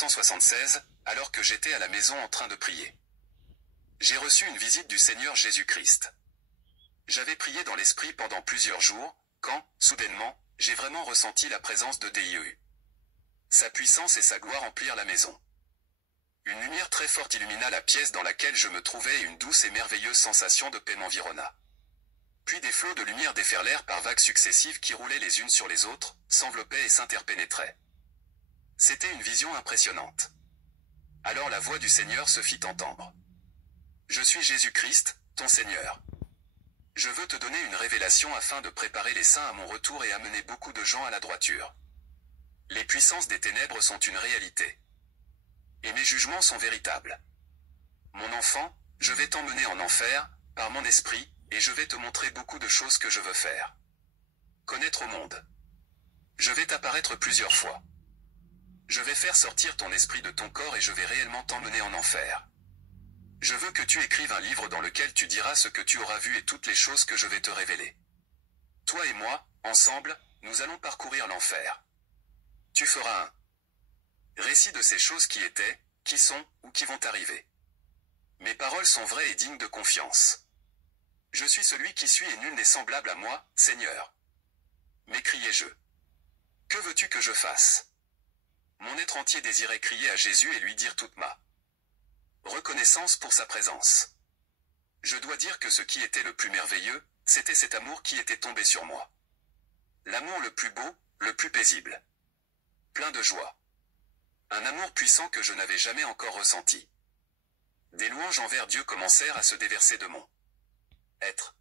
176, alors que j'étais à la maison en train de prier. J'ai reçu une visite du Seigneur Jésus-Christ. J'avais prié dans l'esprit pendant plusieurs jours, quand, soudainement, j'ai vraiment ressenti la présence de Dieu. Sa puissance et sa gloire emplirent la maison. Une lumière très forte illumina la pièce dans laquelle je me trouvais et une douce et merveilleuse sensation de paix m'environna. Puis des flots de lumière déferlèrent par vagues successives qui roulaient les unes sur les autres, s'enveloppaient et s'interpénétraient. C'était une vision impressionnante. Alors la voix du Seigneur se fit entendre. Je suis Jésus-Christ, ton Seigneur. Je veux te donner une révélation afin de préparer les saints à mon retour et amener beaucoup de gens à la droiture. Les puissances des ténèbres sont une réalité. Et mes jugements sont véritables. Mon enfant, je vais t'emmener en enfer, par mon esprit, et je vais te montrer beaucoup de choses que je veux faire. Connaître au monde. Je vais t'apparaître plusieurs fois. Je vais faire sortir ton esprit de ton corps et je vais réellement t'emmener en enfer. Je veux que tu écrives un livre dans lequel tu diras ce que tu auras vu et toutes les choses que je vais te révéler. Toi et moi, ensemble, nous allons parcourir l'enfer. Tu feras un récit de ces choses qui étaient, qui sont, ou qui vont arriver. Mes paroles sont vraies et dignes de confiance. Je suis celui qui suis et nul n'est semblable à moi, Seigneur. M'écriai-je. Que veux-tu que je fasse? Mon être entier désirait crier à Jésus et lui dire toute ma reconnaissance pour sa présence. Je dois dire que ce qui était le plus merveilleux, c'était cet amour qui était tombé sur moi. L'amour le plus beau, le plus paisible. Plein de joie. Un amour puissant que je n'avais jamais encore ressenti. Des louanges envers Dieu commencèrent à se déverser de mon être.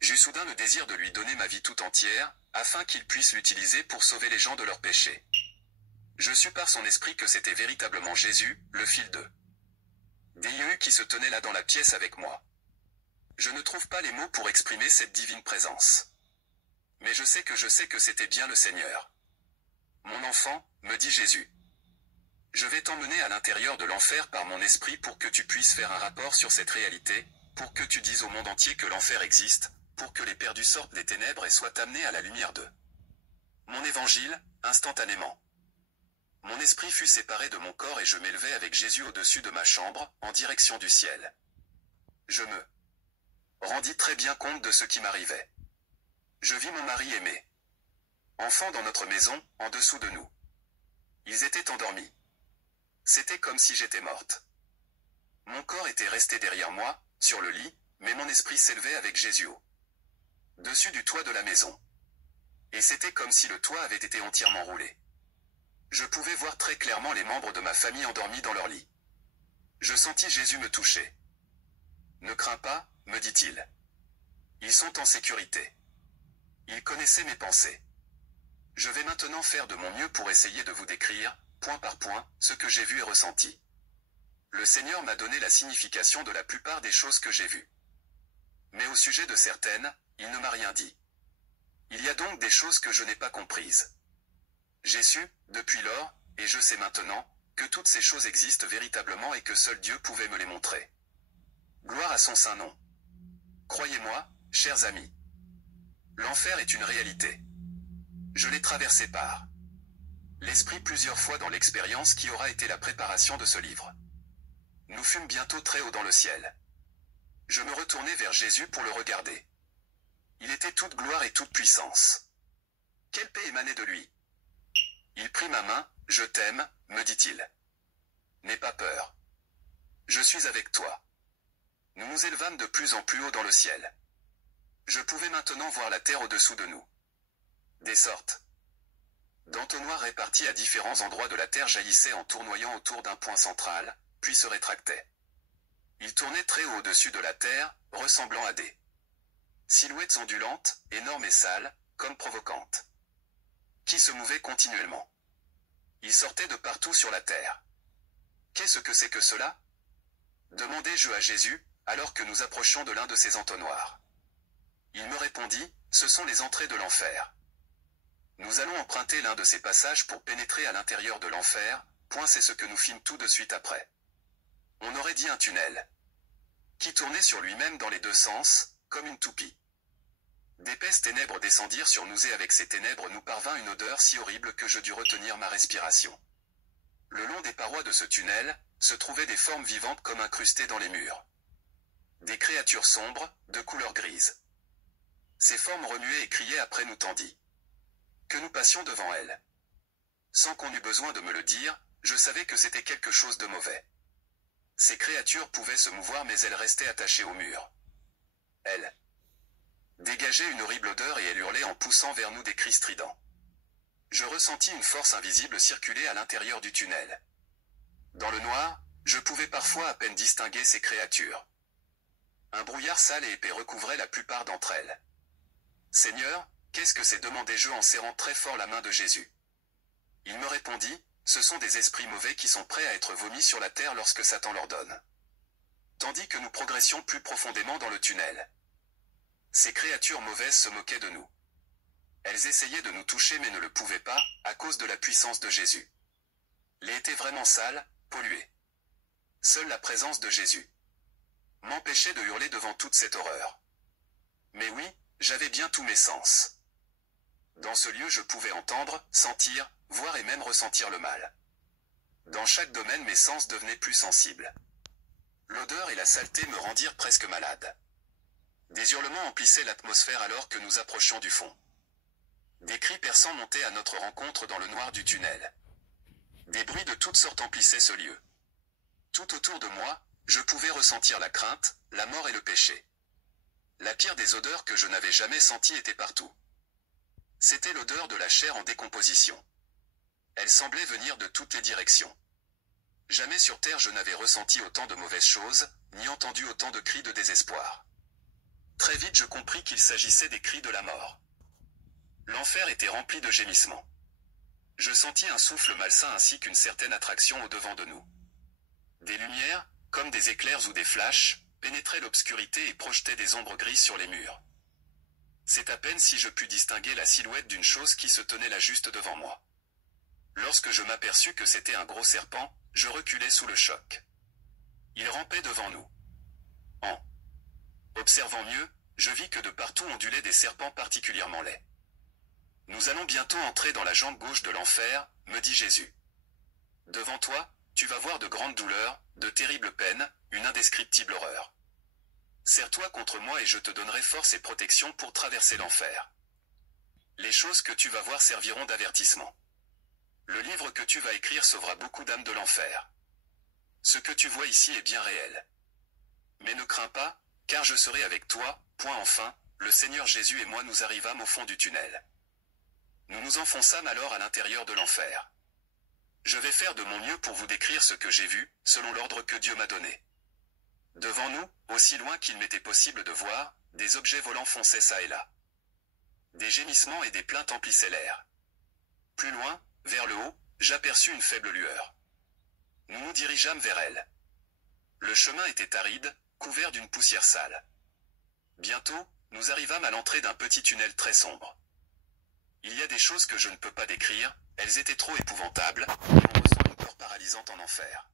J'eus soudain le désir de lui donner ma vie tout entière, afin qu'il puisse l'utiliser pour sauver les gens de leurs péchés. Je sus par son esprit que c'était véritablement Jésus, le fil de Dieu qui se tenait là dans la pièce avec moi. Je ne trouve pas les mots pour exprimer cette divine présence. Mais je sais que c'était bien le Seigneur. Mon enfant, me dit Jésus. Je vais t'emmener à l'intérieur de l'enfer par mon esprit pour que tu puisses faire un rapport sur cette réalité, pour que tu dises au monde entier que l'enfer existe, pour que les perdus sortent des ténèbres et soient amenés à la lumière de mon évangile, instantanément. Mon esprit fut séparé de mon corps et je m'élevai avec Jésus au-dessus de ma chambre, en direction du ciel. Je me rendis très bien compte de ce qui m'arrivait. Je vis mon mari aimé. Enfant dans notre maison, en dessous de nous. Ils étaient endormis. C'était comme si j'étais morte. Mon corps était resté derrière moi, sur le lit, mais mon esprit s'élevait avec Jésus au-dessus du toit de la maison. Et c'était comme si le toit avait été entièrement roulé. Je pouvais voir très clairement les membres de ma famille endormis dans leur lit. Je sentis Jésus me toucher. Ne crains pas, me dit-il. Ils sont en sécurité. Il connaissait mes pensées. Je vais maintenant faire de mon mieux pour essayer de vous décrire, point par point, ce que j'ai vu et ressenti. Le Seigneur m'a donné la signification de la plupart des choses que j'ai vues. Mais au sujet de certaines, il ne m'a rien dit. Il y a donc des choses que je n'ai pas comprises. J'ai su, depuis lors, et je sais maintenant, que toutes ces choses existent véritablement et que seul Dieu pouvait me les montrer. Gloire à son saint nom. Croyez-moi, chers amis. L'enfer est une réalité. Je l'ai traversé par l'esprit plusieurs fois dans l'expérience qui aura été la préparation de ce livre. Nous fûmes bientôt très haut dans le ciel. Je me retournai vers Jésus pour le regarder. Il était toute gloire et toute puissance. Quelle paix émanait de lui. Il prit ma main, « Je t'aime », me dit-il. N'aie pas peur. Je suis avec toi. Nous nous élevâmes de plus en plus haut dans le ciel. Je pouvais maintenant voir la terre au-dessous de nous. Des sortes d'entonnoirs répartis à différents endroits de la terre jaillissaient en tournoyant autour d'un point central, puis se rétractaient. Ils tournaient très haut au-dessus de la terre, ressemblant à des silhouettes ondulantes, énormes et sales, comme provocantes, qui se mouvaient continuellement. Ils sortaient de partout sur la terre. Qu'est-ce que c'est que cela? Demandai-je à Jésus, alors que nous approchions de l'un de ces entonnoirs. Il me répondit, ce sont les entrées de l'enfer. Nous allons emprunter l'un de ces passages pour pénétrer à l'intérieur de l'enfer, point c'est ce que nous fîmes tout de suite après. On aurait dit un tunnel, qui tournait sur lui-même dans les deux sens, comme une toupie. D'épaisses ténèbres descendirent sur nous et avec ces ténèbres nous parvint une odeur si horrible que je dus retenir ma respiration. Le long des de ce tunnel, se trouvaient des formes vivantes comme incrustées dans les murs. Des créatures sombres, de couleur grise. Ces formes remuaient et criaient après nous tandis que nous passions devant elles. Sans qu'on eût besoin de me le dire, je savais que c'était quelque chose de mauvais. Ces créatures pouvaient se mouvoir mais elles restaient attachées au mur. Elles dégageaient une horrible odeur et elles hurlaient en poussant vers nous des cris stridents. Je ressentis une force invisible circuler à l'intérieur du tunnel. Dans le noir, je pouvais parfois à peine distinguer ces créatures. Un brouillard sale et épais recouvrait la plupart d'entre elles. « Seigneur, qu'est-ce que c'est » demandai-je en serrant très fort la main de Jésus. Il me répondit, « Ce sont des esprits mauvais qui sont prêts à être vomis sur la terre lorsque Satan leur donne. » Tandis que nous progressions plus profondément dans le tunnel. Ces créatures mauvaises se moquaient de nous. Elles essayaient de nous toucher mais ne le pouvaient pas, à cause de la puissance de Jésus. Les étaient vraiment sales, pollués. Seule la présence de Jésus m'empêchait de hurler devant toute cette horreur. Mais oui, j'avais bien tous mes sens. Dans ce lieu je pouvais entendre, sentir, voir et même ressentir le mal. Dans chaque domaine mes sens devenaient plus sensibles. L'odeur et la saleté me rendirent presque malade. Des hurlements emplissaient l'atmosphère alors que nous approchions du fond. Des cris perçants montaient à notre rencontre dans le noir du tunnel. Des bruits de toutes sortes emplissaient ce lieu. Tout autour de moi, je pouvais ressentir la crainte, la mort et le péché. La pire des odeurs que je n'avais jamais senties était partout. C'était l'odeur de la chair en décomposition. Elle semblait venir de toutes les directions. Jamais sur terre je n'avais ressenti autant de mauvaises choses, ni entendu autant de cris de désespoir. Très vite je compris qu'il s'agissait des cris de la mort. L'enfer était rempli de gémissements. Je sentis un souffle malsain ainsi qu'une certaine attraction au-devant de nous. Des lumières, comme des éclairs ou des flashs, pénétraient l'obscurité et projetaient des ombres grises sur les murs. C'est à peine si je pus distinguer la silhouette d'une chose qui se tenait là juste devant moi. Lorsque je m'aperçus que c'était un gros serpent, je reculai sous le choc. Il rampait devant nous. En observant mieux, je vis que de partout ondulaient des serpents particulièrement laids. « Nous allons bientôt entrer dans la jambe gauche de l'enfer, » me dit Jésus. « Devant toi, tu vas voir de grandes douleurs, de terribles peines, une indescriptible horreur. Serre-toi contre moi et je te donnerai force et protection pour traverser l'enfer. Les choses que tu vas voir serviront d'avertissement. Le livre que tu vas écrire sauvera beaucoup d'âmes de l'enfer. Ce que tu vois ici est bien réel. Mais ne crains pas, car je serai avec toi. » Enfin, le Seigneur Jésus et moi nous arrivâmes au fond du tunnel. Nous nous enfonçâmes alors à l'intérieur de l'enfer. Je vais faire de mon mieux pour vous décrire ce que j'ai vu, selon l'ordre que Dieu m'a donné. Devant nous, aussi loin qu'il m'était possible de voir, des objets volants fonçaient çà et là. Des gémissements et des plaintes emplissaient l'air. Plus loin, vers le haut, j'aperçus une faible lueur. Nous nous dirigeâmes vers elle. Le chemin était aride, couvert d'une poussière sale. Bientôt, nous arrivâmes à l'entrée d'un petit tunnel très sombre. Il y a des choses que je ne peux pas décrire, elles étaient trop épouvantables, et on ressent une peur paralysante en enfer.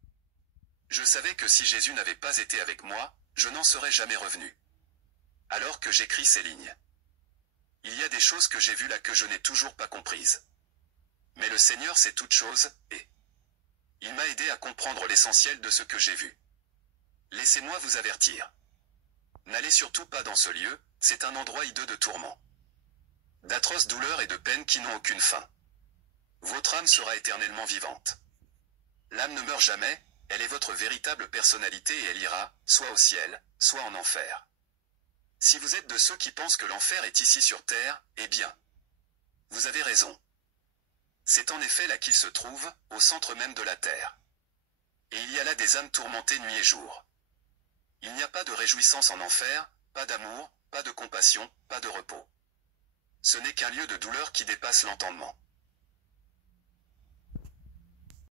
Je savais que si Jésus n'avait pas été avec moi, je n'en serais jamais revenu. Alors que j'écris ces lignes. Il y a des choses que j'ai vues là que je n'ai toujours pas comprises. Mais le Seigneur sait toutes choses, et il m'a aidé à comprendre l'essentiel de ce que j'ai vu. Laissez-moi vous avertir. N'allez surtout pas dans ce lieu, c'est un endroit hideux de tourments. D'atroces douleurs et de peines qui n'ont aucune fin. Votre âme sera éternellement vivante. L'âme ne meurt jamais, elle est votre véritable personnalité et elle ira, soit au ciel, soit en enfer. Si vous êtes de ceux qui pensent que l'enfer est ici sur terre, eh bien, vous avez raison. C'est en effet là qu'il se trouve, au centre même de la terre. Et il y a là des âmes tourmentées nuit et jour. Il n'y a pas de réjouissance en enfer, pas d'amour, pas de compassion, pas de repos. Ce n'est qu'un lieu de douleur qui dépasse l'entendement.